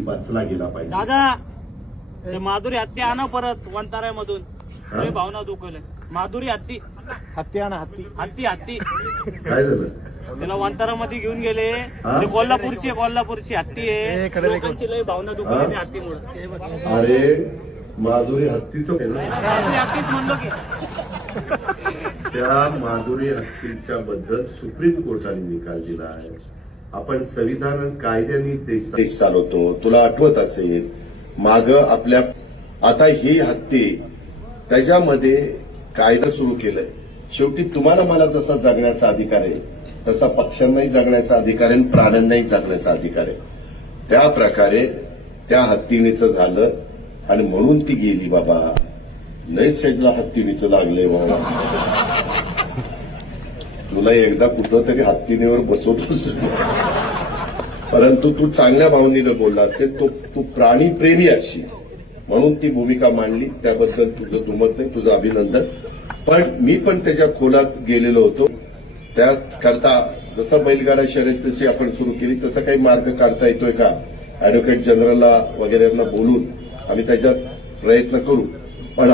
बसला गेला पाहिजे. दादा ते माधुरी हत्ती आणा परत वंताऱ्यामधून. लय भावना दुखवले. माधुरी हत्ती हत्ती आणा हत्ती. हत्ती हत्ती काय झालं? त्याला वंतारामध्ये घेऊन गेले. हा? ते कोल्हापूरची हत्ती आहे. लोकांची लय भावना दुखवली त्या हत्तीमुळे. अरे माधुरी हत्तीचं माधुरी हत्तीच म्हणलो की त्या माधुरी हत्तीच्या बद्दल सुप्रीम कोर्टाने निकाल दिला आहे. आपण संविधान कायद्याने देश चालवतो. तुला आठवत असेल माग आपल्या आता ही हत्ती त्याच्यामध्ये कायदा सुरू केलाय. शेवटी तुम्हाला मला जसा जगण्याचा अधिकार आहे तसा पक्ष्यांनाही जगण्याचा अधिकार आहे आणि प्राण्यांनाही जगण्याचा अधिकार आहे. त्या प्रकारे त्या हत्तीणीचं झालं आणि म्हणून ती गेली. बाबा लय शेजला हत्तीणीचं लागलंय बाबा. तुला एकदा कुठं तरी हत्तीणीवर बसवतोस परंतु तू चांगल्या भावनेनं बोलला असेल. तू प्राणीप्रेमी असशील म्हणून ती भूमिका मांडली. त्याबद्दल तुझं दुमत नाही, तुझं अभिनंदन. पण मी पण त्याच्या खोलात गेलेलो होतो. त्याकरता जसं बैलगाडा शर्यत तशी आपण सुरू केली तसं काही मार्ग काढता येतोय का अॅडव्होकेट जनरलला वगैरेंना बोलून आम्ही त्याच्यात प्रयत्न करू. पण